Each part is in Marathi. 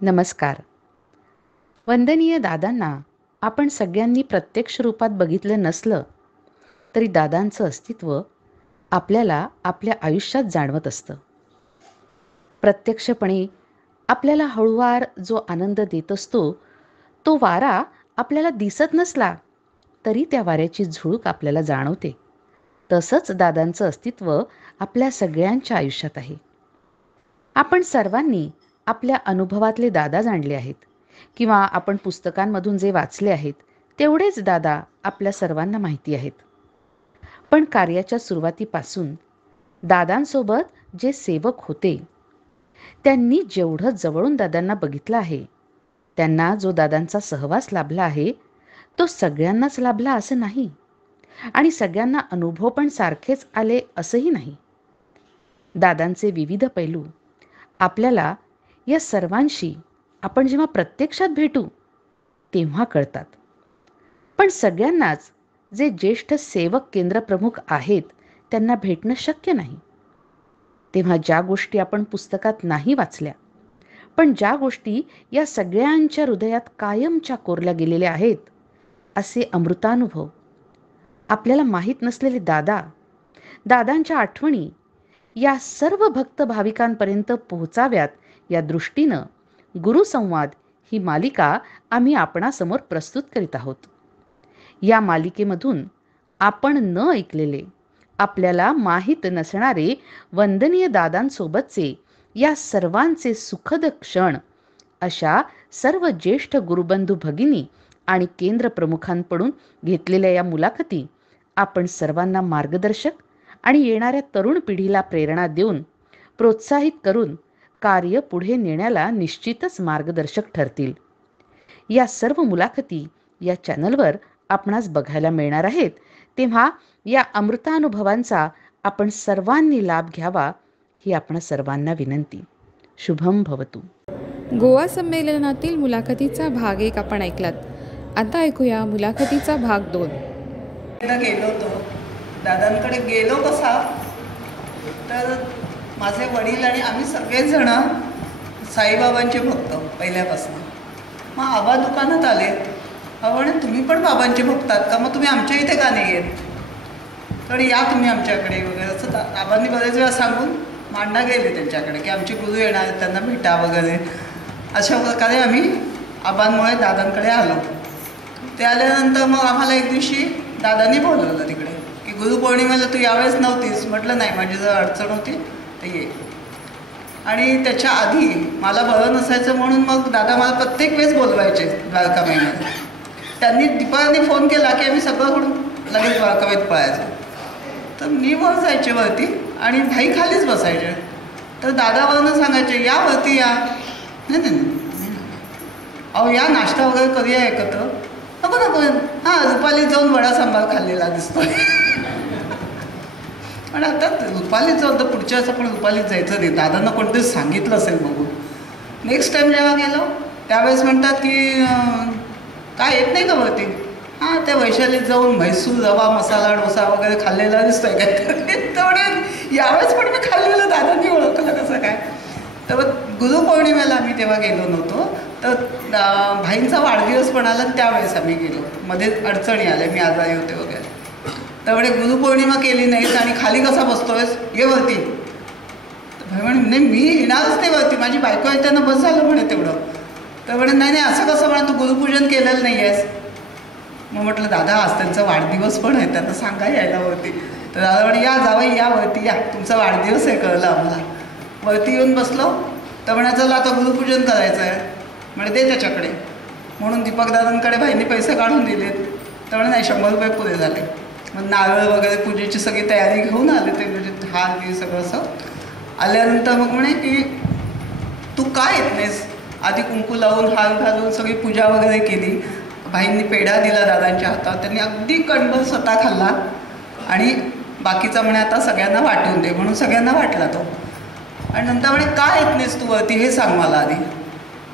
नमस्कार. वंदनीय दादांना आपण सगळ्यांनी प्रत्यक्ष रूपात बघितलं नसलं तरी दादांचं अस्तित्व आपल्याला आपल्या आयुष्यात जाणवत असतं. प्रत्यक्षपणे आपल्याला हळूवार जो आनंद देत असतो, तो वारा आपल्याला दिसत नसला तरी त्या वाऱ्याची झुळूक आपल्याला जाणवते. तसंच दादांचं अस्तित्व आपल्या सगळ्यांच्या आयुष्यात आहे. आपण सर्वांनी आपल्या अनुभवातले दादा जाणले आहेत किंवा आपण पुस्तकांमधून जे वाचले आहेत तेवढेच दादा आपल्या सर्वांना माहिती आहेत. पण कार्याच्या सुरुवातीपासून दादांसोबत जे सेवक होते त्यांनी जेवढं जवळून दादांना बघितलं आहे, त्यांना जो दादांचा सहवास लाभला आहे तो सगळ्यांनाच लाभला असं नाही आणि सगळ्यांना अनुभव पण सारखेच आले असंही नाही. दादांचे विविध पैलू आपल्याला या सर्वांशी आपण जेव्हा प्रत्यक्षात भेटू तेव्हा कळतात. पण सगळ्यांनाच जे ज्येष्ठ सेवक केंद्रप्रमुख आहेत त्यांना भेटणं शक्य नाही. तेव्हा ज्या गोष्टी आपण पुस्तकात नाही वाचल्या, पण ज्या गोष्टी या सगळ्यांच्या हृदयात कायमच्या कोरल्या गेलेल्या आहेत, असे अमृतानुभव आपल्याला माहीत नसलेले दादा, दादांच्या आठवणी या सर्व भक्त भाविकांपर्यंत पोहोचाव्यात या दृष्टीनं गुरुसंवाद ही मालिका आम्ही आपणासमोर प्रस्तुत करीत आहोत. या मालिकेमधून आपण न ऐकलेले, आपल्याला माहीत नसणारे वंदनीय दादांसोबतचे या सर्वांचे सुखद क्षण अशा सर्व ज्येष्ठ गुरुबंधू भगिनी आणि केंद्रप्रमुखांकडून घेतलेल्या या मुलाखती आपण सर्वांना मार्गदर्शक आणि येणाऱ्या तरुण पिढीला प्रेरणा देऊन प्रोत्साहित करून कार्य पुढे नेण्याला निश्चितच मार्गदर्शक ठरतील. या सर्व मुलाखती या चॅनलवर आपणास बघायला मिळणार आहेत. तेव्हा या अमृतानुभवांचा आपण सर्वांनी लाभ घ्यावा ही आपण सर्वांना विनंती. शुभम भवतु. गोवा संमेलनातील मुलाखतीचा भाग 1 आपण ऐकलात. आता ऐकूया मुलाखतीचा भाग 2. गेलो होतो दादांकडे गेलो कसा तर माझे वडील आणि आम्ही सगळेजण साईबाबांचे भक्त पहिल्यापासून. मग आबा दुकानात आले. म्हणे तुम्ही पण बाबांचे भक्त आहात का, मग तुम्ही आमच्या इथे का नाही येत, तर या तुम्ही आमच्याकडे वगैरे असं आबांनी बरेच वेळा सांगून मांडा गेले त्यांच्याकडे की आमचे गुरु येणार आहेत, त्यांना भेटा वगैरे. अशा प्रकारे आम्ही आबांमुळे दादांकडे आलो. ते आल्यानंतर मग आम्हाला एक दिवशी दादांनी बोलवलं तिकडे की गुरुपौर्णिमेला तू यावेळेस नव्हतीस. म्हटलं नाही, माझी जर अडचण होती तर ये. आणि त्याच्या आधी मला बरं नसायचं म्हणून मग दादा मला प्रत्येक वेळेस बोलवायचे द्वारका महिन्यात. त्यांनी दीपाने फोन केला की आम्ही सगळं सोडून लगेच द्वारकामेत पळायचो. तर मी वर जायचे वरती आणि भाई खालीच बसायचे. तर दादावरनं सांगायचे या वरती या. नाही नाही अहो या नाश्ता वगैरे करूया एकत्र. नको नको हां रुपालीत जाऊन वडा सांबार खाल्लेला दिसतोय. पण आता रुपालीत जाऊन तर पुढच्या वेळेस आपण रुपालीत जायचं नाही. दादांना कोणतरी सांगितलं असेल बघू. नेक्स्ट टाईम जेव्हा गेलो त्यावेळेस म्हणतात की काय येत नाही का वरती. हां त्या वैशालीत जाऊन म्हैसूर रवा मसाला डोसा वगैरे खाल्लेला दिसतोय काय. तेवढे यावेळेस पण मी खाल्लेलं दादांनी ओळखलं कसं काय. तर गुरुपौर्णिमेला आम्ही तेव्हा गेलो नव्हतो. तर भाईंचा वाढदिवस पण आला त्यावेळेस आम्ही गेलो. मध्ये अडचणी आल्या, मी आजारी होते वगैरे. त्यामुळे गुरुपौर्णिमा केली नाहीस आणि खाली कसा बसतोयस, ये वरती. भाई म्हणे नाही मी येणारच नाही वरती, माझी बायको आहे त्यांना बस झालं म्हणे तेवढं. तर म्हणे नाही नाही असं कसं म्हणा, तू गुरुपूजन केलेलं नाही आहेस. मग म्हटलं दादा आज त्यांचा वाढदिवस पण आहे, त्यांना सांगा यायला वरती. तर दादा म्हणे या जावई या वरती या, तुमचा वाढदिवस आहे कळलं आम्हाला. वरती येऊन बसलो. तर म्हणे चला आता गुरुपूजन करायचं आहे. म्हणे दे त्याच्याकडे. म्हणून दीपकदादांकडे भाईंनी पैसे काढून दिलेत. तर म्हणे नाही 100 रुपये पुरे झाले. मग नारळ वगैरे पूजेची सगळी तयारी घेऊन आले ते, म्हणजे हार घे सगळं असं. आल्यानंतर मग म्हणे की तू काय येत नाहीस. आधी कुंकू लावून हार घालून सगळी पूजा वगैरे केली. भाईंनी पेढा दिला दादांच्या हातात. त्यांनी अगदी कणभर स्वतः खाल्ला आणि बाकीचा म्हणे आता सगळ्यांना वाटून दे म्हणून सगळ्यांना वाटला तो. आणि नंतर म्हणे काय येत नाहीस तू वरती हे सांग मला आधी.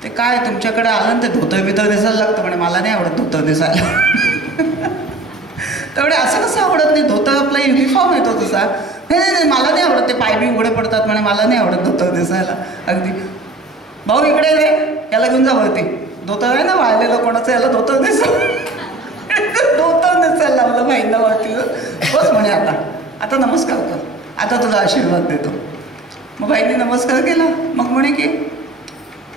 ते काय तुमच्याकडे आलं ना ते धोतर बितर दिसायला लागतं. म्हणे मला नाही आवडत धोतर दिसायला. तर म्हणे असं कसं आवडत नाही, धोतर आपला युनिफॉर्म येतो तसा. नाही नाही नाही मला नाही आवडत, ते पाय बी उघडे पडतात म्हणे, मला नाही आवडत धोतर दिसायला. अगदी भाऊ इकडे रे, याला घेऊन जा वरती. धोतर आहे ना वाळलेलं कोणाचं, याला धोतर धोतर नेसायला लावलं भाईंना वरती. बस म्हणे आता नमस्कार कर, आता तुला आशीर्वाद देतो. मग भाईने नमस्कार केला. मग म्हणे की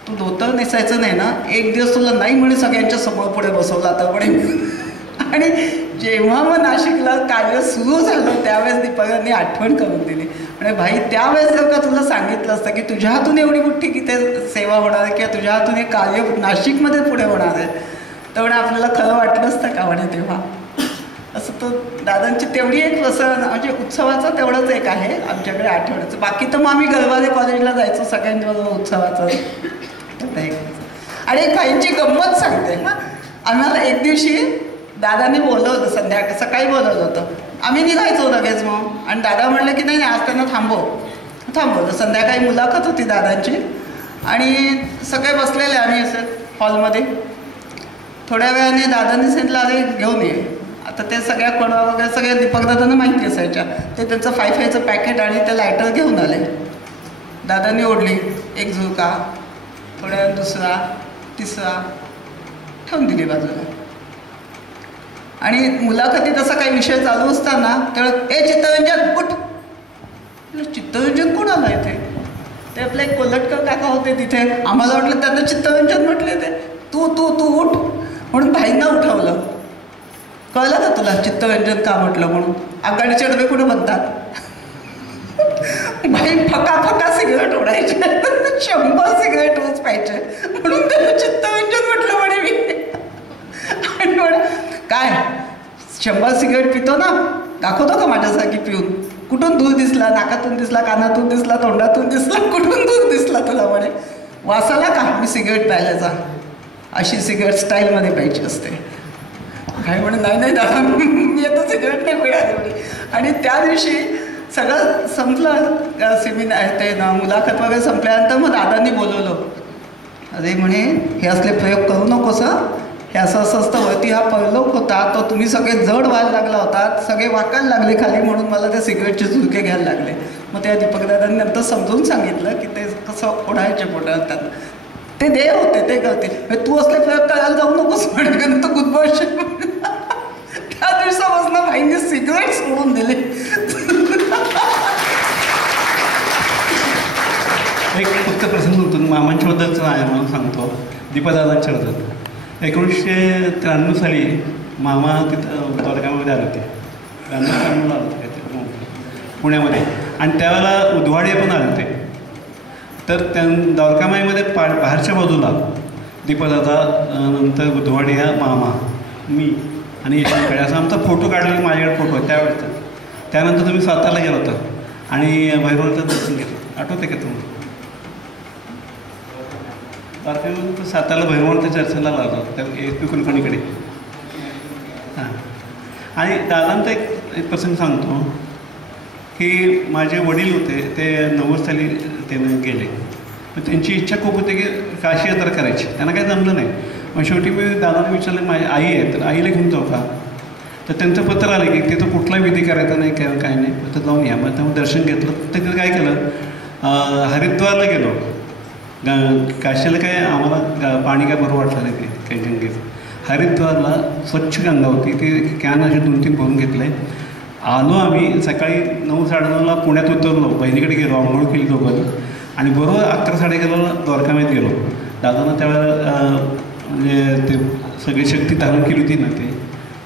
तू धोतर नेसायचं नाही ना, एक दिवस तुला नाही म्हणे सगळ्यांच्या समोर पुढे बसवलं आता म्हणे. आणि जेव्हा मग नाशिकला कार्य सुरू झालं त्यावेळेस दीपकांनी आठवण करून दिली. म्हणजे भाई त्यावेळेस जर का तुला सांगितलं असतं की तुझ्या हातून एवढी मोठी की ते सेवा होणार आहे किंवा तुझ्या हातून हे कार्य नाशिकमध्ये पुढे होणार आहे, तर म्हणे आपल्याला खरं वाटलं असतं का म्हणे तेव्हा. असं तो दादांची तेवढी एक प्रसन्न म्हणजे उत्सवाचं तेवढंच एक आहे आमच्याकडे आठवड्याचं. बाकी तर मग आम्ही गरवारे कॉलेजला जायचो सगळ्यांबरोबर उत्सवाचं. आणि काहींची गंमत सांगते ना. आम्हाला एक दिवशी दादांनी बोलवलं, सकाळी बोलवलं होतं. आम्ही निघायचो लगेच मग. आणि दादा म्हणलं की नाही आज त्यांना थांबवलं. संध्याकाळी मुलाखत होती दादांची आणि सगळे बसलेले आम्ही असे हॉलमध्ये. थोड्या वेळाने दादांनी सांगितलं अरे घेऊन ये. आता ते सगळ्या कोणा वगैरे सगळ्या दीपकदादांना माहिती असायच्या. ते त्यांचं 5 पॅकेट आणि ते लायटर घेऊन आले. दादांनी ओढली एक झुळका, थोड्या वेळ दुसरा, तिसरा, ठेवून दिली बाजूला. आणि मुलाखतीत असा काही विषय चालू असताना तेव्हा चित्तरंजन उठ. चित्तरंजन कोण आला इथे? ते आपले एक कोल्हटकर काका होते तिथे. आम्हाला वाटलं त्यांना चित्तरंजन म्हटले. ते तू तू तू उठ म्हणून भाईंना उठवलं. कळलं का तुला चित्तरंजन का म्हटलं म्हणून? आघाडीचे डबे कुठे बनतात? भाई फका सिगरेट ओढायचे, 100 सिगरेट रोज पाहिजे म्हणून त्याला चित्तरंजन म्हटलं म्हणे मी. आणि म्हणे काय 100 सिगरेट पितो ना, दाखवतो का माझ्यासारखी पिऊन? कुठून दूर दिसला? नाकातून दिसला, कानातून दिसला, तोंडातून दिसला, कुठून दूर दिसला तुला म्हणे? वासाला का मी सिगरेट प्यायल्याचा? अशी सिगरेट स्टाईलमध्ये प्यायची असते. काय म्हणे नाही दादा मी आता सिगरेट नाही पिळाली म्हणे. आणि त्या दिवशी सगळं संपलं सेमिनार ते मुलाखत वगैरे संपल्यानंतर मग दादांनी बोलवलं. अरे म्हणे हे असले प्रयोग करू नकोस. हे असं असतं. वरती हा परलोक होता, तो तुम्ही सगळे जड व्हायला लागला होता, सगळे वाकायला लागले खाली, म्हणून मला त्या सिगरेटचे झुरके घ्यायला लागले. मग त्या दीपकदादांनी नंतर समजून सांगितलं की ते कसं ओढायचे पोटात. ते देव होते, ते करतील. तू असले प्रयोग करायला जाऊ नकोस म्हणे, तू गुदबळशील. त्या दिवसापासून भाईंनी सिगरेट सोडून दिले. एक फक्त प्रसंग होतो मामांच्याबद्दलचा आहे म्हणून सांगतो. दीपदादांच्याबद्दल 1993 साली मामा तिथं द्वारकामध्ये आले होते. 93 आले होते पुण्यामध्ये. आणि त्यावेळेला उधवाडे पण आले होते. तर त्या द्वारकामाईमध्ये बाहेरच्या बाजूला दीपदादा, नंतर उधवाडिया, मामा, मी आणि यशवंतकडे असा आमचा फोटो काढलेला माझ्याकडे फोटो आहे त्यावेळेचा. त्यानंतर तुम्ही सातारला गेला होता आणि भैरवनाथचं दर्शन घेतलं. आठवते का तुम्ही? द्वारकामध्ये सातारला भैरवनाथच्या दर्शनाला लागला त्या SP कुलकर्णीकडे. हां. आणि दादांचा एक प्रसंग सांगतो की माझे वडील होते ते 90 साली ते गेले. त्यांची इच्छा खूप होती की काशी यात्रा करायची. त्यांना काही जमलं नाही. मग शेवटी मी दादाने विचारलं माझी आई आहे तर आईला घेऊन जाऊ का? तर त्यांचं पत्र आलं की तिथं कुठलाही विधी करायचा नाही काय नाही, फक्त जाऊन या. मग त्यामुळे दर्शन घेतलं. तिथं काय केलं, हरिद्वारला गेलो. काशीला काय आम्हाला पाणी काय बरं वाटलं नाही ते काही गंगेचं. हरिद्वारला स्वच्छ गंगा होती. ती कॅन असे 2-3 भरून घेतले. आलो आम्ही सकाळी 9-9:30ला पुण्यात उतरलो. बहिणीकडे गेलो, आंघोळ केली दोघांनी आणि बरोबर 11-11:30ला द्वारकामाईत गेलो. दादांना त्यावेळेला म्हणजे ते सगळी शक्ती धारण केली होती ना ते.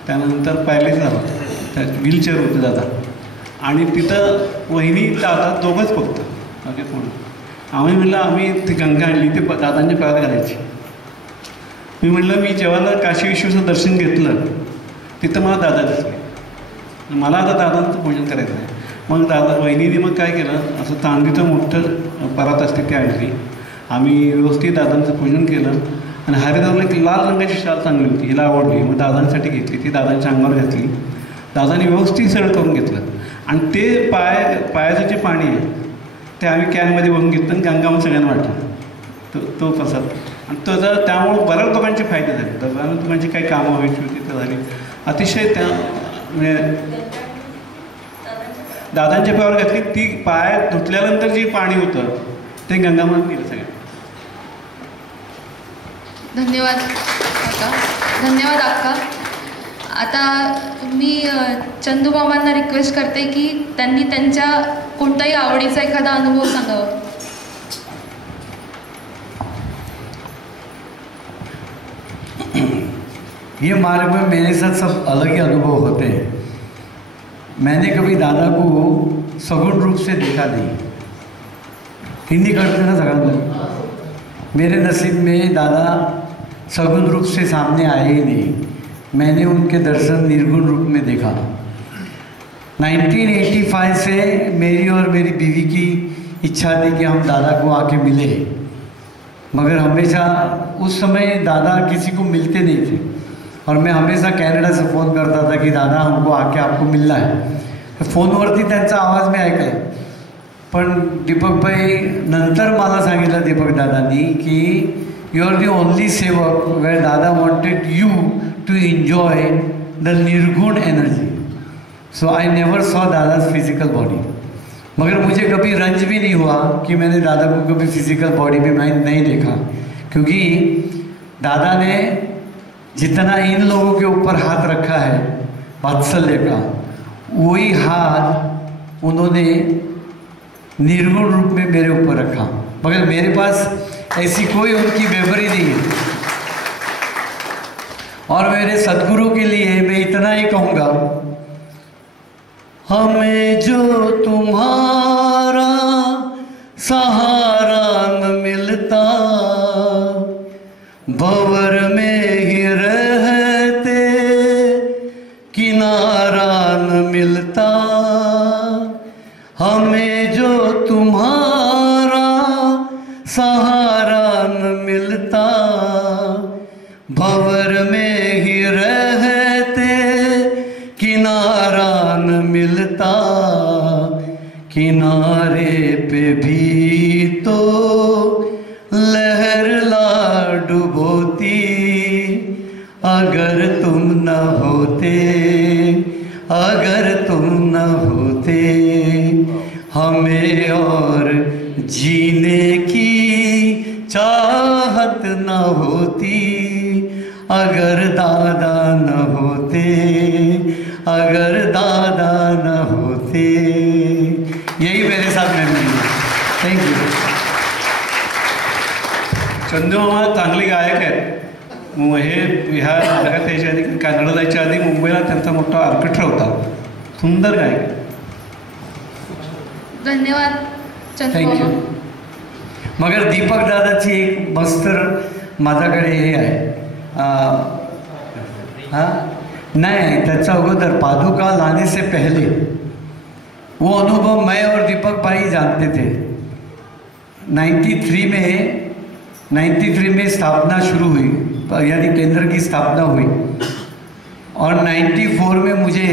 त्यानंतर पॅलेस झालं, त्या व्हीलचेअर होते दादा. आणि तिथं वहिनी दादा दोघंच फक्त ओके कोण. आम्ही म्हटलं आम्ही ती गंगा आणली ते दादांच्या पायात घालायची. मी म्हटलं मी जेव्हा काशी विश्वाचं दर्शन घेतलं तिथं मला दादा दिसले. मला आता दादांचं पूजन करायचं आहे. मग दादा वहिनीने मग काय केलं, असं चांदीचं मोठं परात असते ते आणली. आम्ही व्यवस्थित दादांचं पूजन केलं. आणि हरिद्वारला एक लाल रंगाची शाल चांगली होती, हिला आवडली. मग दादांसाठी घेतली, ती दादांच्या अंगावर घातली. दादांनी व्यवस्थित सरळ करून घेतलं. आणि ते पायाचं जे पाणी आहे ते आम्ही कॅनमध्ये भरून घेतलं आणि गंगामध्ये सगळ्यांना वाटलं. तो प्रसाद. आणि त्यामुळं बऱ्याच लोकांचे फायदे झाले. बऱ्याच लोकांची काही कामं व्हायची होती तर झाली. अतिशय त्या म्हणजे दादांच्या पायावर घातली. ती पाय धुतल्यानंतर जे पाणी होतं ते गंगामध्ये दिलं सगळं. धन्यवाद काका. धन्यवाद अक्का. आता मी चंदू मामांना रिक्वेस्ट करते की त्यांनी त्यांच्या कोणताही आवडीचा एखादा अनुभव सांगावा. ये मार्ग में मेरे साथ सब अलग ही अनुभव होते हैं. मैंने कभी दादा को सगुण रूप से देखा नहीं. हिंदी करते ना सगळ्यांना. मेरे नसीब में दादा सगुण रूप से सामने आए ही नहीं. मैंने उनके दर्शन निर्गुण रूप में देखा. 1985 से मेरी और मेरी बीवी की इच्छा थी कि हम दादा को आके मिले, मगर हमेशा उस समय दादा किसी को मिलते नहीं थे और मैं हमेशा कॅनडा से फ़ोन करता था की दादा हमको आके आपको मिलना है. फोनवरती त्यांचा आवाज मी ऐकला, पण दीपकभाई नंतर मला सांगितलं दीपकदादांनी की you are the only sevak where Dada wanted you to enjoy the nirgun energy. So I never saw Dada's physical body. मगर मुझे कभी रंज भी नहीं हुआ कि मैंने दादा को कभी फिजिकल बॉडी में मैं नहीं देखा, क्योंकि दादा ने जितना इन लोगों के ऊपर हाथ रखा है वात्सल्य का, वही हाथ उन्होंने निर्गुण रूप में मेरे ऊपर रखा. मगर मेरे पास ऐसी कोई उनकी मेमोरी नहीं है. और मेरे सद्गुरु के लिए मैं इतना ही कहूँगा, हमें जो तुम्हारा सहारा न मिलता, भंवर में ही रहते किनारा न मिलता. हमें जो तुम्हारा सहारा न मिलता, भंवर में ही रहते किनारा न मिलता. किनारे पे भी तो लहर ला डुबोती, अगर तुम न होते, अगर तुम न होते. हमें और जीने की चाहत न होती, अगर दादा न होते, अगर दादा न होते. यही मेरे साथ मेमोरी है. Thank you. चंदू मामा चांगले गायक आहेत. हे ह्या भागात यायच्या आधी कॅनडा जायच्या आधी मुंबईला त्यांचा मोठा ऑर्केस्ट्रा होता. सुंदर गायक. धन्यवाद चंदू थँक्यू. मामा. मगर दीपक दादाची एक मस्त माझ्याकडे हे आहे. हाँ नहीं, त्याच्या अगोदर पादुका लाने से पहले वो अनुभव मैं और दीपक भाई जानते थे. 93 में स्थापना शुरू हुई, यानी केंद्र की स्थापना हुई. और 94 में मुझे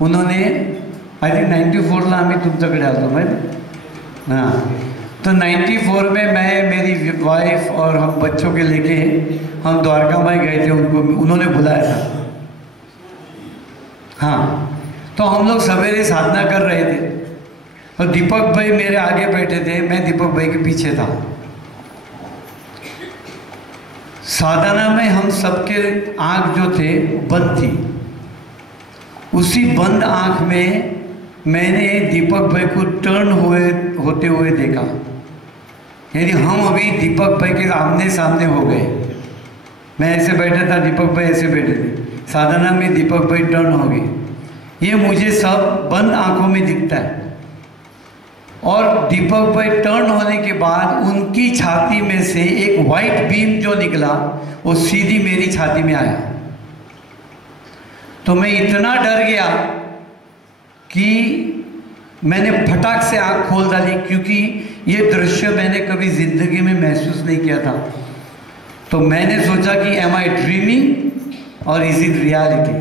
उन्होंने, आई थिंक 94ला आम्ही तुमच्याकडे आलो माहिती. हाँ, तो 94 में मैं, मेरी वाइफ और हम बच्चों के लेके हम द्वारका माई गए थे. उन्होंने बुलाया था. हाँ, तो हम लोग सवेरे साधना कर रहे थे और दीपक भाई मेरे आगे बैठे थे, मैं दीपक भाई के पीछे था. साधना में हम सबके आँख जो थे बंद थी. उसी बंद आँख में मैंने दीपक भाई को टर्न होते हुए देखा. यानी हम अभी दीपक भाई के आमने सामने हो गए. मैं ऐसे बैठा था, दीपक भाई ऐसे बैठे थे. साधना में दीपक भाई टर्न हो गए. ये मुझे सब बंद आंखों में दिखता है. और दीपक भाई टर्न होने के बाद उनकी छाती में से एक वाइट बीम जो निकला वो सीधी मेरी छाती में आया. तो मैं इतना डर गया कि मैंने फटाक से आँख खोल डाली, क्योंकि ये दृश्य मैंने कभी ज़िंदगी में महसूस नहीं किया था. तो मैंने सोचा कि एम आई ड्रीमिंग और इज इट रियलिटी.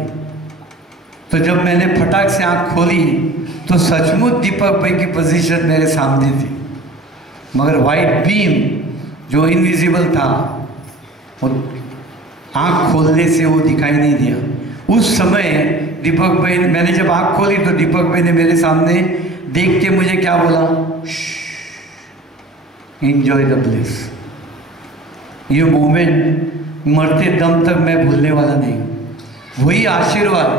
तो जब मैंने फटाक से आँख खोली तो सचमुच दीपक भाई की पोजीशन मेरे सामने थी, मगर वाइट बीम जो इनविजिबल था वो आँख खोलने से वो दिखाई नहीं दिया. उस समय दीपक भाई, मैंने जब आँख खोली तो दीपक भाई ने मेरे सामने देख के मुझे क्या बोला, एंजॉय द ब्लिस. ये मोमेंट मरते दम तक मैं भूलने वाला नहीं। वही आशीर्वाद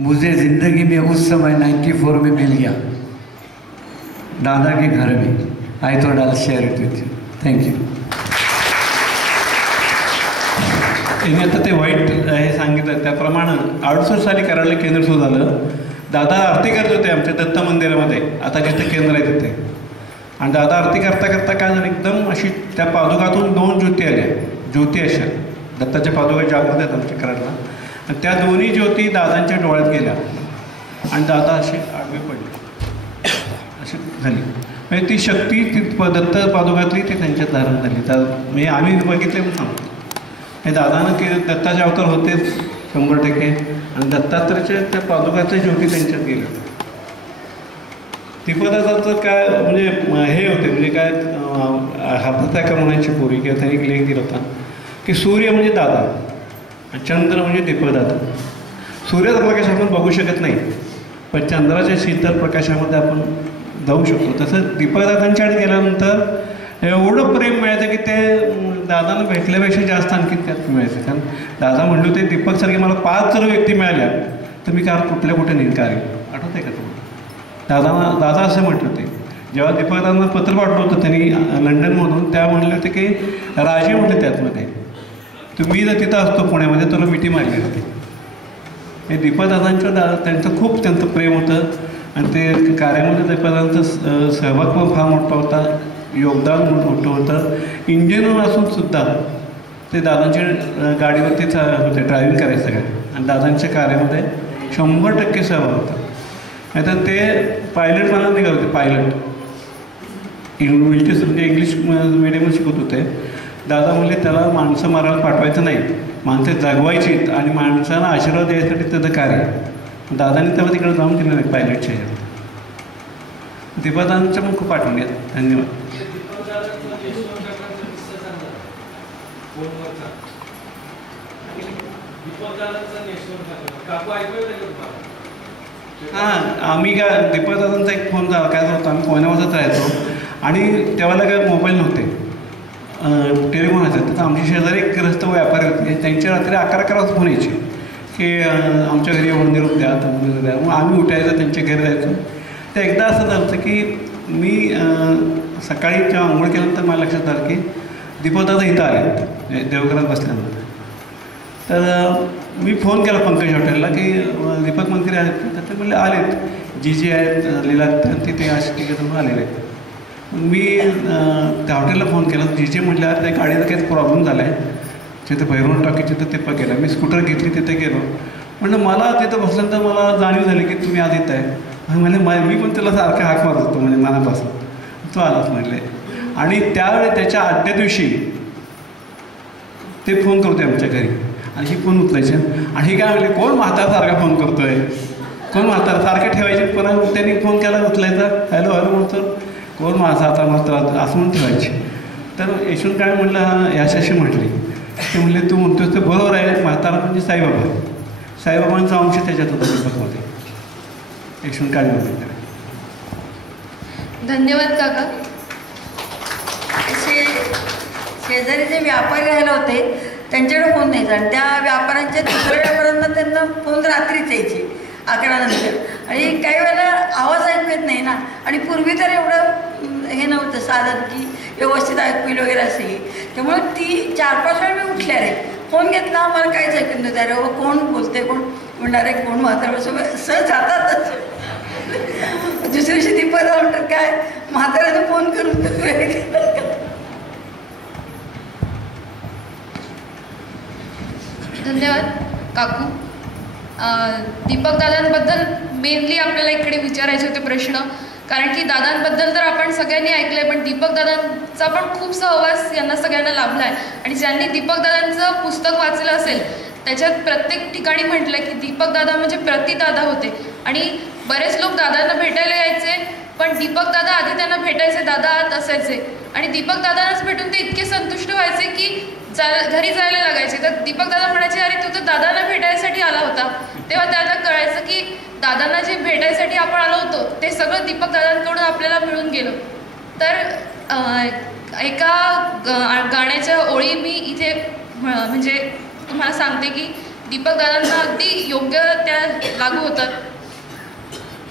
मुझे ज़िंदगी में उस समय 94 में मिल गया, दादा के घर में। I thought I share it with you. Thank you. त्यांनी आता ते वाईट हे सांगितलं त्याप्रमाणे 68 साली कराडला केंद्र सुरू झालं. दादा आरती करत होते आमच्या दत्त मंदिरामध्ये, आता जिथे केंद्र आहे तिथे. आणि दादा आरती करता करता काय झालं, एकदम अशी त्या पादुकातून 2 ज्योती आल्या, ज्योती अशा दत्ताच्या पादुका जागृत आहेत आमच्या कराडला. आणि त्या दोन्ही ज्योती दादांच्या डोळ्यात गेल्या आणि दादा असे आडवे पडले, अशी झाली. म्हणजे ती शक्ती ती दत्त पादुकातली ती त्यांच्यात धारण झाली. तर म्हणजे आम्ही बघितले म्हणून सांगतो. हे दादानं के दत्ताचे अवतार होतेच 100%, आणि दत्तात्रयाच्या त्या पादुकाच्या ज्योती त्यांच्यात गेल्या. दीपदादाचं काय म्हणजे हे होते, म्हणजे काय हातात का म्हणायची पोरी किंवा त्यांनी एक लेख दिला होता की सूर्य म्हणजे दादा आणि चंद्र म्हणजे दीपदादा. सूर्याचा प्रकाश आपण बघू शकत नाही, पण चंद्राच्या शीतल प्रकाशामध्ये आपण जाऊ शकतो. तसं दीपदादांच्याकडे गेल्यानंतर एवढं प्रेम मिळायचं की ते दादांना भेटल्यापेक्षा जास्त आणखी त्यात मिळायचं. कारण दादा म्हणले होते, दीपकसारखे मला 5 जर व्यक्ती मिळाल्या तर मी कार कुठे नेईन कार्य. आठवत आहे का तुम्हाला? दादा असं म्हटलं होते, जेव्हा दीपकदादांना पत्र पाठवलं होतं त्यांनी लंडनमधून, त्या म्हणले होते की राजे म्हटले त्यातमध्ये, तुम्ही जर तिथं असतो पुण्यामध्ये तुला मिठी मारली होती. हे दीपकदादांच्या त्यांचं खूप त्यांचं प्रेम होतं आणि ते कार्यामध्ये दीपकदादांचा सहभाग पण फार मोठा होता, योगदान मोठं होतं. इंजिनियर असूनसुद्धा ते दादांच्या गाडीवरतीच होते, ड्रायव्हिंग करायचं सगळं, आणि दादांच्या कार्यामध्ये 100% सहभाग होता. नाही तर ते पायलट मला निघाले होते, पायलट म्हणजे इंग्लिश मिडियमला शिकत होते. दादा म्हणले त्याला माणसं मारायला पाठवायचं नाही, माणसं जगवायचीत आणि माणसांना आशीर्वाद द्यायसाठी त्याचं कार्य. दादांनी त्याला तिकडे जाऊन दिलं नाही पायलटच्या ह्याच्यात. दीपदादांच्या पण खूप आठवणी आहेत. धन्यवाद. हां, आम्ही काय दीपकदादांचा एक फोन झाला, काय होतं आम्ही कोयनावाजात राहायचो आणि तेव्हाला काय मोबाईल नव्हते, टेलिफोन असायचं. तर आमची शेजारी एक ग्रस्त व्यापारी होते, त्यांच्या रात्री 11 वाजता फोन यायचे की आमच्या घरी एवढं निरोप द्या, तर द्या. मग आम्ही उठायचं, त्यांच्या घरी जायचो. तर एकदा असं झालं की मी सकाळी जेव्हा आंघोळ केल्यानंतर मला लक्षात आलं की दीपकदादा इथं आले देवघरात बसल्यानंतर. तर मी फोन केला पंकज हॉटेलला की दीपक मंत्री आहेत, तर ते म्हणले आलेत, जी आहेत लीला तिथे अशी तिकडे आलेले आहेत. मी त्या हॉटेलला फोन केला, जी म्हटल्या त्या गाडीचा काहीच प्रॉब्लेम झाला आहे, तिथे भैरवण टाकी तिथं ते गेला. मी स्कूटर घेतली, तिथे गेलो. म्हणलं मला तिथं बसल्यानंतर मला जाणीव झाली की तुम्ही आत येत आहे. म्हणजे मी पण त्याला सारखं हाक मारत होतो, म्हणजे मनापासून तो आलाच म्हणले. आणि त्यावेळी त्याच्या आदल्या दिवशी ते फोन करतोय आमच्या घरी आणि ही फोन उचलायचे आणि ही काय म्हणले, कोण म्हातारसारखा फोन करतोय, कोण म्हातारा सारखे ठेवायचे. पुन्हा त्यांनी फोन केला, उचलायचा, हॅलो हॅलो म्हणतो, कोण माझा आता म्हातारा असं म्हणून ठेवायचे. तर यशवंत काय म्हणलं, हा याच्याशी म्हटली. ते म्हणले तू म्हणतोस ते बरोबर आहे, म्हातारा म्हणजे साईबाबा, साईबाबांचा अंश त्याच्यात होता दीपकमध्ये. यशवंत काळे म्हणते. धन्यवाद काका. शेजारी जे व्यापारी राहिले होते त्यांच्याकडे फोन नाही आणि त्या व्यापाऱ्यांच्या दुसऱ्या व्यापाऱ्यांना त्यांना फोन रात्रीच यायची 11 नंतर. आणि काही वेळेला आवाज ऐकू येत नाही ना, आणि पूर्वी तर एवढं हे नव्हतं साधन की व्यवस्थित ऐकू येईल वगैरे असेल. त्यामुळे ती 4-5 वेळा मी उठल्या रे, फोन घेतला, मला काहीच ऐकून नव्हतं. अरे बाबा कोण बोलते, कोण म्हणणार आहे, कोण म्हातारा सहज जातातच. दुसऱ्या दिवशी दीपदा म्हणतात काय म्हाताऱ्यानं फोन करून धन्यवाद काकू. दीपकदादांबद्दल मेनली आपल्याला इकडे विचारायचे होते प्रश्न, कारण की दादांबद्दल तर आपण सगळ्यांनी ऐकलं आहे, पण दीपकदादांचा पण खूप सहवास यांना सगळ्यांना लाभला आहे. आणि ज्यांनी दीपकदादांचं पुस्तक वाचलं असेल त्याच्यात प्रत्येक ठिकाणी म्हटलं की दीपकदादा म्हणजे प्रतिदादा होते. आणि बरेच लोक दादांना भेटायला यायचे, पण दीपकदादा आधी त्यांना भेटायचे, दादा आत असायचे. आणि दीपकदादांनाच भेटून ते इतके संतुष्ट व्हायचे की घरी जायला लागायचे. तर दीपकदादा म्हणायचे, अरे तू तर दादांना भेटायसाठी आला होता. तेव्हा त्याला कळायचं की दादांना जे भेटायसाठी आपण आलो होतो ते सगळं दीपकदादांकडून आपल्याला मिळून गेलं. तर एका गाण्याच्या ओळी मी इथे म्हणजे तुम्हाला सांगते की दीपक दादांना अगदी योग्य त्या लागू होतात.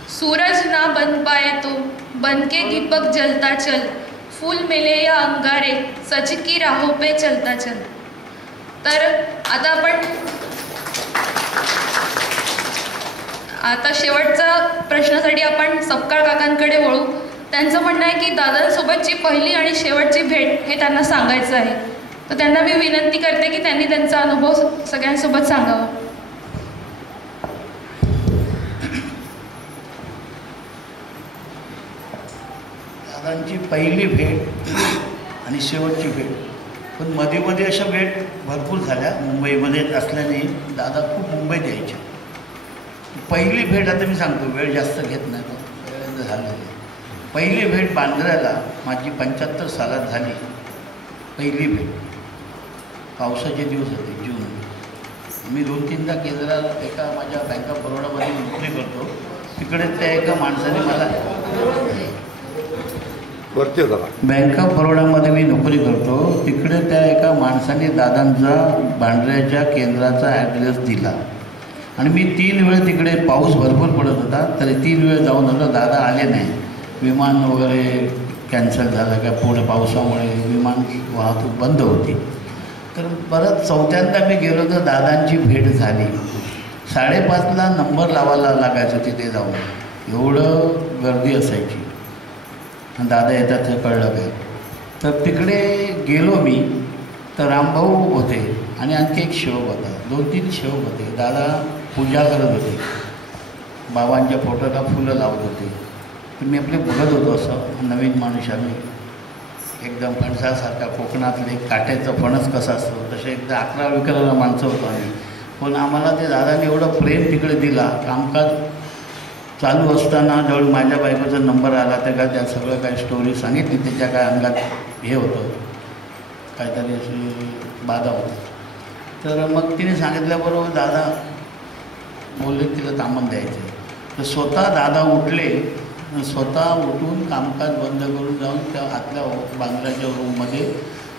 सूरज ना बन पाए तो बनके दीपक जलता चल, फूल मिले या अंगारे सच की राहों पे चलता चल. तर आता शेवटचा प्रश्नासाठी आपण सपकाळ काकांकडे वळू. त्यांचं म्हणणं आहे की दादांसोबतची पहिली आणि शेवटची भेट हे त्यांना सांगायचं आहे. तर त्यांना मी विनंती करते की त्यांनी त्यांचा अनुभव सगळ्यांसोबत सांगावा. दादांची पहिली भेट आणि शेवटची भेट, पण मध्ये मध्ये अशा भेट भरपूर झाल्या. मुंबईमध्ये असल्याने दादा खूप मुंबईत यायचे. पहिली भेट आता मी सांगतो, वेळ जास्त घेत नाही, तो झालेली. पहिली भेट बांद्र्याला माझी 75 सालात झाली. पहिली भेट पावसाचे दिवस होते, जून. मी 2-3दा केंद्रात एका माझ्या बँक ऑफ बरोडामध्ये नोकरी करतो. तिकडे त्या एका माणसाने मला बँक ऑफ बरोडामध्ये मी नोकरी करतो. तिकडे त्या एका माणसाने दादांचा बांद्र्याच्या केंद्राचा ॲड्रेस दिला आणि मी 3 वेळ तिकडे, पाऊस भरपूर पडत होता तरी 3 वेळ जाऊन आलो. दादा आले नाही. विमान वगैरे कॅन्सल झालं का, पुढे पावसामुळे विमान वाहतूक बंद होती. तर परत 4थ्यांदा मी गेलो तर दादांची भेट झाली. 5:30ला नंबर लावायला लागायचं तिथे जाऊन, एवढं गर्दी असायची. दादा येतात हे कळलं काय. तर तिकडे गेलो मी, तर रामभाऊ होते आणि आणखी एक सेवक होता. 2-3 सेवक होते. दादा पूजा करत होते, बाबांच्या फोटोला फुलं लावत होते. तर मी आपले बघत होतो, असं नवीन माणूस आम्ही, एकदम फणसासारखा, कोकणातले काट्याचं फणस कसं असतो तसे एकदा 11-12 माणसं होतो आम्ही. पण आम्हाला ते दादाने एवढं प्रेम तिकडे दिला. कामकाज चालू असताना जवळ माझ्या बायकोचा नंबर आला, तर काय त्या सगळं काय स्टोरी सांगितली. त्याच्या काय अंगात हे होतं, काहीतरी अशी बाधा होती. तर मग तिने सांगितल्याबरोबर दादा बोलले तिला तामण द्यायचं. तर स्वतः दादा उठले, स्वतः उठून कामकाज बंद करून जाऊन त्या आतल्या बांद्र्याच्या रूममध्ये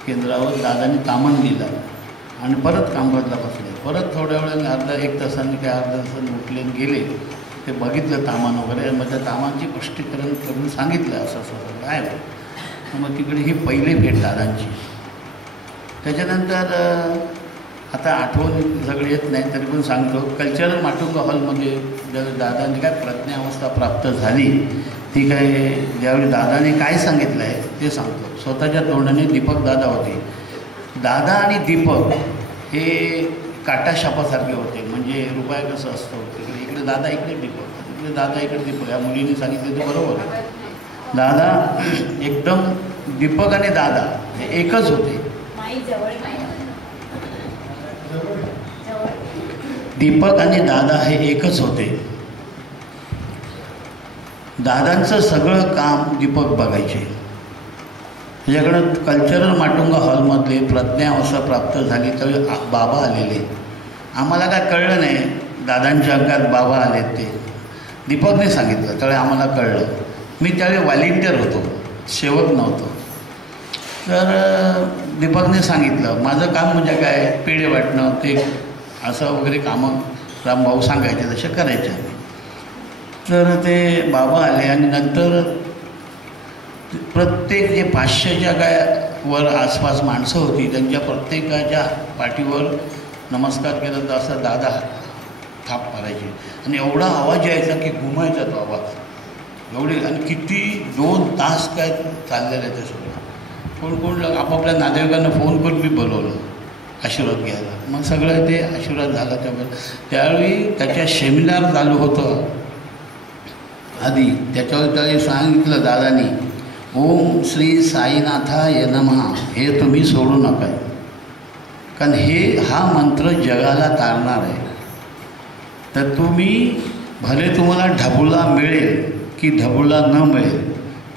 केंद्रावर दादाने तामण दिलं आणि परत कामकाजला बसले. परत थोड्या वेळाने 1 तासांनी काय अर्ध्या तासांनी उठले गेले. ते बघितलं तामान वगैरे, मग त्या तामांची पुष्टीकरण करून सांगितलं असं असं काय. मग तिकडे ही पहिली भेट दादांची. त्याच्यानंतर आता आठवण सगळी येत नाही तरी पण सांगतो, कल्चरल माटुंग हॉलमध्ये दादांनी काय प्रज्ञावस्था प्राप्त झाली ती काय, ज्यावेळी दादाने काय सांगितलं आहे ते सांगतो. स्वतःच्या तोंडाने दीपक दादा होते. दादा आणि दीपक हे काटाशापासारखे होते. म्हणजे रुपया कसं असतं, इकडे दादा इकडे दीपक, इकडे दादा इकडे दीपक. या मुलीने सांगितलं ते बरोबर आहे. दादा एकदम, दीपक आणि दादा हे एकच होते. दीपक आणि दादा हे एकच होते. दादांचं सगळं काम दीपक बघायचे. त्याच्याकडं कल्चरल माटुंगा हॉलमधले प्रज्ञावस्था प्राप्त झाली त्यावेळी बाबा आलेले. आम्हाला काय कळलं नाही दादांच्या अंगात बाबा आलेत ते. दीपकने सांगितलं त्यावेळी आम्हाला कळलं. मी त्यावेळी व्हॉलेंटियर होतो, सेवक नव्हतो. तर दीपकने सांगितलं माझं काम म्हणजे काय, पेढे वाटणं ते असं वगैरे कामं रामभाऊ सांगायचे तसे करायचे. तर ते बाबा आले आणि नंतर प्रत्येक जे 500च्या काय वर आसपास माणसं होती त्यांच्या प्रत्येकाच्या पाठीवर नमस्कार केला तर असं दादा थाप मारायचे आणि एवढा आवाज यायचा की घुमायचा तो आवाज एवढे. आणि किती 2 तास काय चाललेलं ते सगळं. कोण आपापल्या नातेवाईकांना फोन करून मी बोलवलं आशीर्वाद घ्यायला. मग सगळं ते आशीर्वाद झाला. त्यावेळी त्याच्या सेमिनार चालू होतं आधी. त्याच्यावर त्यावेळी सांगितलं दादानी, ओम श्री साईनाथाय नमः हे तुम्ही सोडू नका, कारण हा मंत्र जगाला तारणार आहे. तर तुम्ही भले तुम्हाला ढबुला मिळेल की ढबुला न मिळेल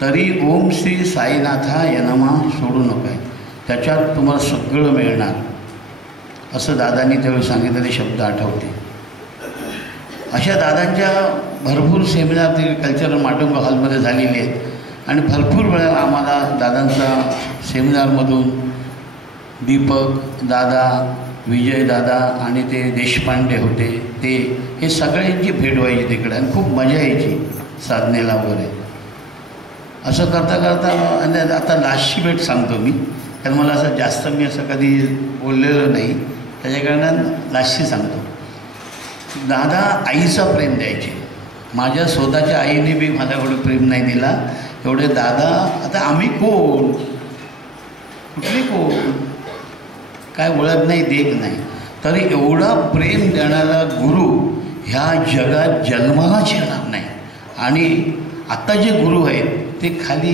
तरी ओम श्री साईनाथाय नमः सोडू नका, त्याच्यात तुम्हाला सगळं मिळणार, असं दादांनी त्यावेळी सांगितलेले शब्द आठवते. अशा दादांच्या भरपूर सेमिनार ते कल्चरल माटुंगा हॉलमध्ये झालेले आहेत. आणि भरपूर वेळा आम्हाला दादांचा सेमिनारमधून दीपक दादा, विजय दादा आणि ते देशपांडे होते, ते हे सगळ्यांची भेट व्हायची तिकडे आणि खूप मजा यायची साधनेला वगैरे. असं करता करता आणि आता लास्टची भेट सांगतो मी, कारण मला असं जास्त मी असं कधी बोललेलं नाही, त्याच्या कारणानं लास्टची सांगतो. दादा आईचा प्रेम द्यायचे. माझ्या स्वतःच्या आईने बी मला एवढं प्रेम नाही दिला एवढे दादा. आता आम्ही कोण, कुठले कोण, काय ओळख नाही, देख नाही, तरी एवढा प्रेम देणारा गुरु ह्या जगात जन्मालाच येणार नाही. आणि आत्ता जे गुरु आहेत ते खाली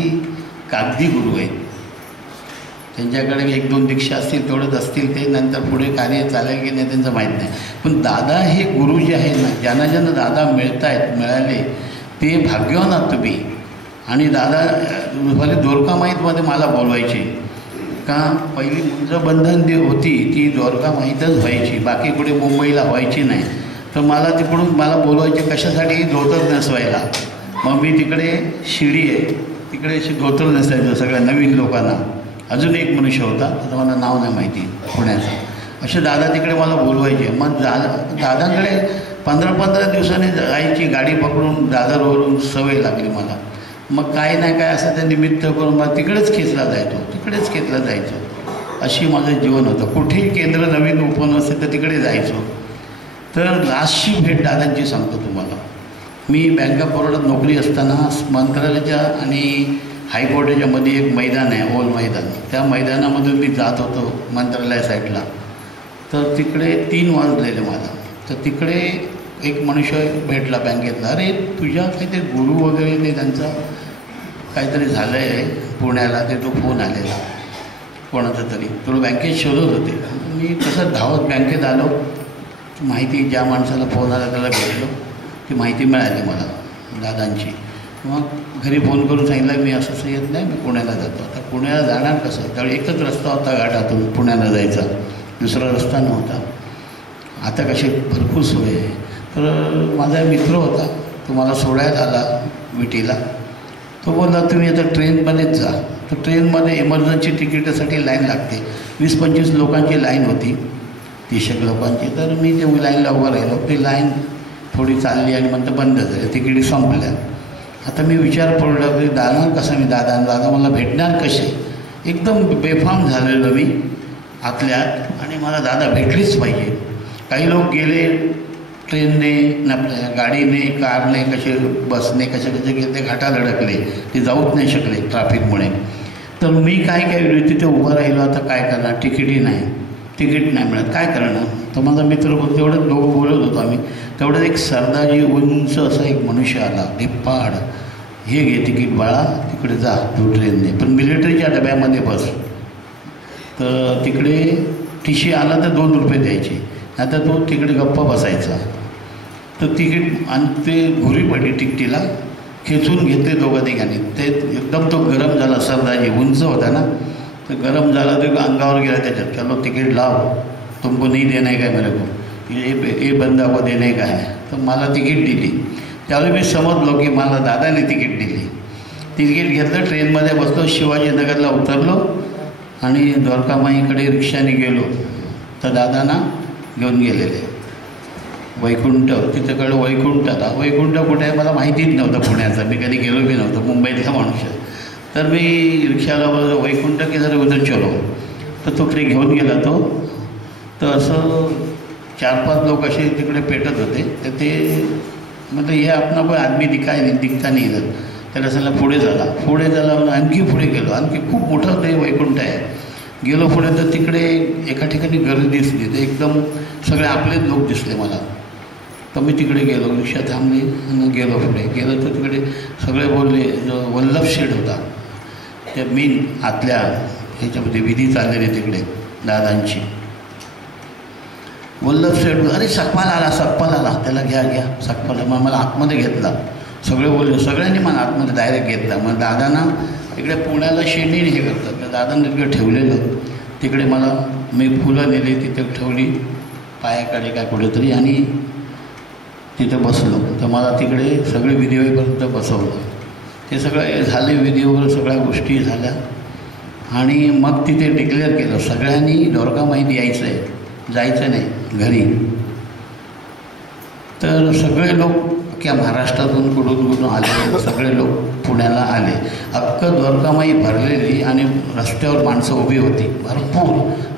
कागदी गुरु आहेत. त्यांच्याकडे 1-2 दीक्षा असतील, तेवढंच असतील ते, नंतर पुढे कार्य चालेल की नाही त्यांचं माहीत नाही. पण दादा हे गुरु जे आहेत ना, ज्यांना ज्यांना दादा मिळाले ते भाग्यवान आहात तुम्ही. आणि दादा भले द्वारका माहीतमध्ये मला बोलवायचे का, पहिली मुंजबंधन होती ती द्वारका माहीतच व्हायची, बाकी कुठे मुंबईला व्हायची नाही. तर मला तिकडून मला बोलवायचे कशासाठी, धोतर नेसवायला. मग मी तिकडे शिडी आहे तिकडे धोतर नेसायचं सगळ्या नवीन लोकांना. अजून एक मनुष्य होता, आता मला नाव नाही माहिती, पुण्याचा. असे दादा तिकडे मला बोलवायचे. मग दादांकडे 15-15 दिवसांनी जायची गाडी पकडून दादरवरून सवय लागली मला. मग काय नाही काय असं ते निमित्त करून मला तिकडेच खेचला जायचो. अशी माझं जीवन होतं. कुठेही केंद्र नवीन ओपन असेल तर तिकडे जायचो. तर लास्टची भेट दादांची सांगतो तुम्हाला. मी बँक ऑफ बरोडात नोकरी असताना मंत्रालयाच्या आणि हायकोर्टाच्या मध्ये एक मैदान आहे, ओल मैदान, त्या मैदानामधून मी जात होतो मंत्रालय साईडला. तर तिकडे 3 वाजलेले मला. तर तिकडे एक मनुष्य भेटला बँकेतला. अरे तुझ्या काहीतरी गुरु वगैरे ते त्यांचा काहीतरी झालं आहे पुण्याला, ते तो फोन आलेला कोणाचा तरी, तुला बँकेत शोधत होते. मी तसं धावत बँकेत आलो. माहिती ज्या माणसाला फोन आला त्याला भेटलो. ती माहिती मिळाली मला दादांची. मग घरी फोन करून सांगितलं मी असं येत नाही, मी पुण्याला जातो. आता पुण्याला जाणार कसं, त्यावेळी एकच रस्ता होता घाटातून पुण्याला जायचा, दुसरा रस्ता नव्हता. आता कशी भरपूर सोय आहे. तर माझा मित्र होता, तो मला सोडायला आला विटीला. तो बोलला तुम्ही आता ट्रेनमध्येच जा. तर ट्रेनमध्ये इमर्जन्सी तिकीटासाठी लाईन लागते. 20-25 लोकांची लाईन होती, 30 लोकांची. तर मी ते लाईनला उभं राहिलो. ती लाईन थोडी चालली आणि नंतर बंद झाली, तिकीट संपल्या. आता मी विचार पडला की दादा कसं, मी दादा मला भेटणार कसे. एकदम बेफाम झालेलो मी आतल्यात, आणि मला दादा भेटलीच पाहिजे. काही लोक गेले ट्रेनने, आपल्या गाडीने, कारने, कसे बसने, कसे गेले, ते घाटाला अडकले, ते जाऊच नाही शकले ट्रॅफिकमुळे. तर मी काय तिथे उभं राहिलो. आता काय करणार, तिकीट नाही मिळत, काय करणार. तर माझा मित्र बोलतो, तेवढं दोघं बोलत होतो आम्ही. तेवढंच एक सरदाजी उंच असा एक मनुष्य आला, धिप्पाड. हे घे तिकीट बाळा, तिकडे जा तू ट्रेनने, पण मिलिटरीच्या डब्यामध्ये बस. तर तिकडे टीसी आला तर 2 रुपये द्यायचे, आता तो तिकडे गप्पा बसायचा. तर तिकीट आणि ते घुरी पडली तिकटीला, खेचून घेतले दोघं तिघांनी. ते एकदम तो गरम झाला, सरदाजी उंच होता ना, तर गरम झाला, तो अंगावर गेला त्याच्यात. चलो तिकीट लाव, तुमको नहीं देना है काय मेरे को, ये बंदा को देणे का है. तर मला तिकीट दिली. त्यावेळी मी समजलो की मला दादाने तिकीट दिली. तिकीट घेतलं, ट्रेनमध्ये बसलो, शिवाजीनगरला उतरलो आणि द्वारकामाईकडे रिक्षाने गेलो. तर दादांना घेऊन गेलेले वैकुंठ, तिथेकडे वैकुंठ. आता वैकुंठ कुठे आहे मला माहितीच नव्हतं पुण्याचं, मी कधी गेलो बी नव्हतं, मुंबईतला माणूस. तर मी रिक्षाला बोललो वैकुंठ की जरा उधर चलो. तर तो तिकडे घेऊन गेला तो. तर असं 4-5 लोक असे तिकडे पेटत होते. तर ते मतलब हे आपला कोई आदमी दिखता नाही इधर. त्याला सांगला पुढे झाला आणखी पुढे गेलो, आणखी खूप मोठं ते वैकुंठ आहे. गेलो पुढे तर तिकडे एका ठिकाणी गर्दी दिसली. ते एकदम सगळे आपलेच लोक दिसले मला. तर मी तिकडे गेलो, रिक्षा थांबली आणि गेलो पुढे. गेलो तर तिकडे सगळे बोलले. जो वल्लभ शेठ होता, त्या मेन आतल्या ह्याच्यामध्ये विधी चाललेली तिकडे दादांची. वल्लभ शेठ, अरे सकपाल आला, त्याला घ्या सकपाल. मग मला आतमध्ये घेतला. सगळे बोलले, सगळ्यांनी मला आतमध्ये डायरेक्ट घेतला. मग दादांना इकडे पुण्याला शेंडीने हे करतात, तर दादांना तिकडे ठेवलेलं. तिकडे मला मी फुलं नेली, तिथे ठेवली पायाकडे काय कुठेतरी, आणि तिथं बसलो. तर मला तिकडे सगळे विधी होईपर्यंत बसवलं. ते सगळं झाले, विधीवर सगळ्या गोष्टी झाल्या आणि मग तिथे डिक्लेअर केलं सगळ्यांनी द्वारकामाईत यायचं आहे, जायचं नाही घरी. तर सगळे लोक अख्ख्या महाराष्ट्रातून कुठून आले, सगळे लोक पुण्याला आले. अख्खं द्वारकामाई भरलेली आणि रस्त्यावर माणसं उभी होती भरपूर.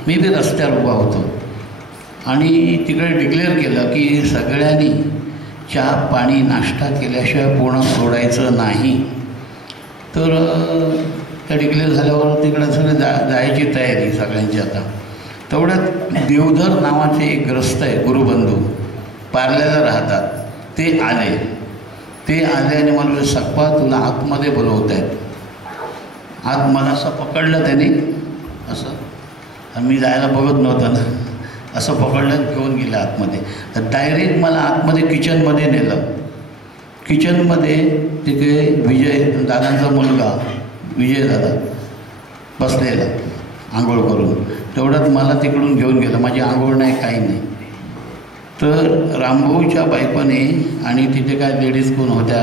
मी बी रस्त्यावर उभा होतो आणि तिकडे डिक्लेअर केलं की सगळ्यांनी चहा पाणी नाश्ता केल्याशिवाय पूर्ण सोडायचं नाही. तर त्या डिक्लेअर झाल्यावर तिकडे सगळं जायची तयारी सगळ्यांची. आता तेवढ्यात देवधर नावाचे एक ग्रस्त आहे, गुरुबंधू पार्ल्याला राहतात, ते आले आणि मला म्हणले, सखपा तुला आतमध्ये बोलवत आहेत. आत मला असं पकडलं त्याने असं, आणि मी जायला बघत नव्हतं ना, असं पकडलं घेऊन गेलं आतमध्ये. तर डायरेक्ट मला आतमध्ये किचनमध्ये नेलं. किचनमध्ये तिथे विजय दादांचा मुलगा विजय दादा बसलेला आंघोळ करून. तेवढ्यात मला तिकडून घेऊन गेलं. माझी आंघोळ नाही, काही नाही. तर रामभाऊच्या बायकोने आणि तिथे काय लेडीज कोण होत्या,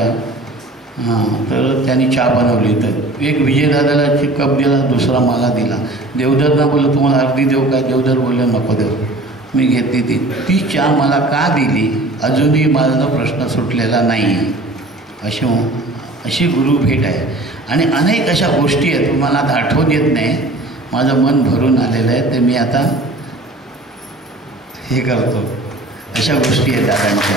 तर त्यांनी चहा बनवली. तर एक विजयदादाला कप दिला, दुसरा मला दिला. देवधरना बोललं तुम्हाला अर्धी देऊ काय? देवधर बोललं नको देऊ. मी घेतली ती चहा मला का दिली अजूनही माझा प्रश्न सुटलेला नाही. अशी गुरु भेट आहे. आणि अनेक अशा गोष्टी आहेत, मला आता आठवण येत नाही, माझं मन भरून आलेलं आहे. ते मी आता हे करतो. अशा गोष्टी आहेत दादांच्या.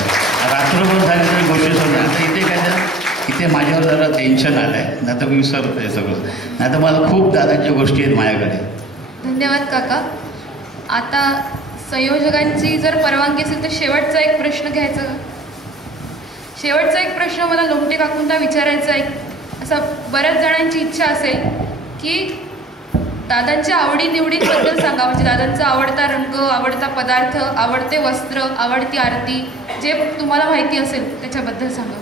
रात्रभर झालेल्या गोष्टी समजा. आता इथे काय झालं, इथे माझ्यावर जरा टेन्शन आलं आहे, नाही तर मी विसरतो आहे सगळं. नाही तर मला खूप दादांच्या गोष्टी आहेत माझ्याकडे. धन्यवाद काका. आता संयोजकांची जर परवानगी असेल तर शेवटचा एक प्रश्न घ्यायचा. शेवटचा एक प्रश्न मला लोमटे काकूंना विचारायचा आहे. असा बऱ्याच जणांची इच्छा असेल की दादांच्या आवडीनिवडींबद्दल सांगा. म्हणजे दादांचा आवडता रंग, आवडता पदार्थ, आवडते वस्त्र, आवडती आरती, जे तुम्हाला माहिती असेल त्याच्याबद्दल सांगा.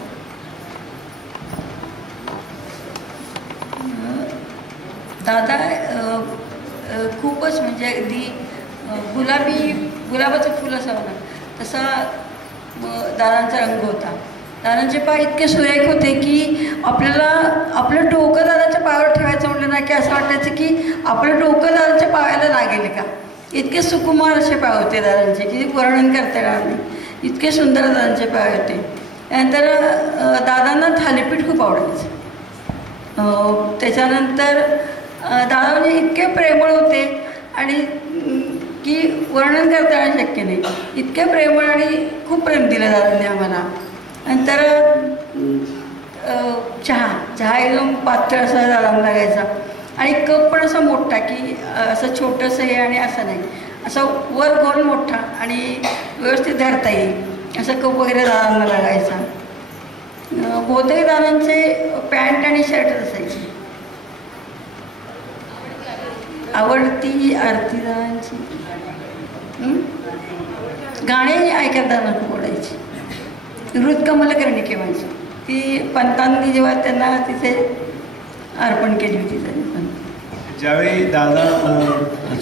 दादा खूपच म्हणजे अगदी गुलाबाचं फुल असावं ना तसा दादांचा रंग होता. दादांचे पाय इतके सुरेख होते की आपल्याला आपलं डोकं दादाच्या पायावर ठेवायचं म्हटलं ना की असं वाटायचं की आपलं डोकं दादाच्या पायाला लागेल का. इतके सुकुमार असे पाय होते दादांचे की वर्णन करता येणार नाही. इतके सुंदर दादांचे पाय होते. त्यानंतर दादांना थालीपीठ खूप आवडायचं. त्याच्यानंतर दादा म्हणजे इतके प्रेमळ होते आणि की वर्णन करता येणं शक्य नाही. इतके प्रेमळ आणि खूप प्रेम दिलं दादांनी आम्हाला. नंतर चहा एकदम पातळ असा दादांना लागायचा आणि कप पण असा मोठा की असं छोटंसं हे आणि असं नाही, असं वर गोल मोठा आणि व्यवस्थित धरता येईल असं कप वगैरे दादांना लागायचा. बहुतेक दादांचे पॅन्ट आणि शर्ट असायचे. आवडती आरती दादांची गाणे ऐकायला दादा खूप आवडायची. हृदकमल कर्णिके माझी ती पंतांनी जेव्हा त्यांना तिथे अर्पण केली होती त्यांनी. ज्यावेळी दादा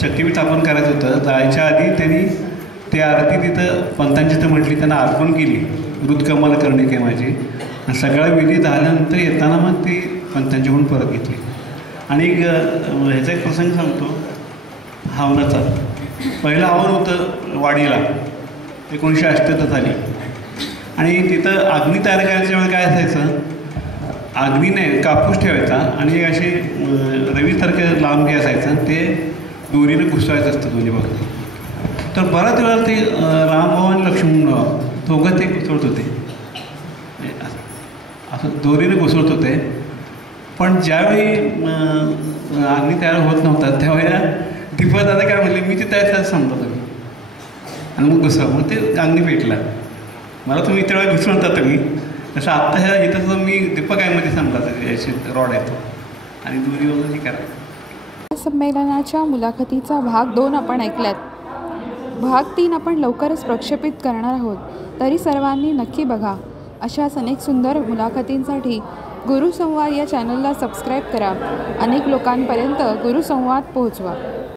चक्कीपीठ स्थापन करायचं होतं जायच्या आधी त्यांनी ते आरती तिथं पंतांची तर म्हटली, त्यांना अर्पण केली हृदकमल कर्णिके माझी. सगळा विधी झाल्यानंतर येताना मग ती पंतांच्याकडून परत घेतली. आणि ह्याचा एक प्रसंग सांगतो हवनाचा. पहिलं हवन होतं वाडीला 1978 साली. आणि तिथं अग्नी तयार करायच्या वेळी काय असायचं, अग्नीने कापूस ठेवायचा आणि असे रवीसारखे लांब हे असायचं, ते दोरीने घुसवायचं असतं दोन्ही बाजूला. तर बराच वेळा ते रामभाऊ आणि लक्ष्मणराव दोघं ते घुसवत होते, असं दोरीने घुसवत होते. पण ज्यावेळी अग्नी तयार होत नव्हता त्यावेळेला दीपक दादा काय म्हणले, मी ते तयार समजा तुम्ही आणि मग घुसवा. मग ते अग्नी पेटला. मला तुम्ही इतर वेळा घुसवून होता तुम्ही तसं आत्ता ह्या इथं सुद्धा मी दीपक आयमध्ये सांगता याचे रॉड येतो आणि दोरी वगैरे करा. संमेलनाच्या मुलाखतीचा भाग 2 आपण ऐकलात. भाग 3 आपण लवकरच प्रक्षेपित करणार आहोत, तरी सर्वांनी नक्की बघा. अशाच अनेक सुंदर मुलाखतींसाठी गुरुसंवाद या चॅनलला सबस्क्राईब करा. अनेक लोकांपर्यंत गुरुसंवाद पोहोचवा.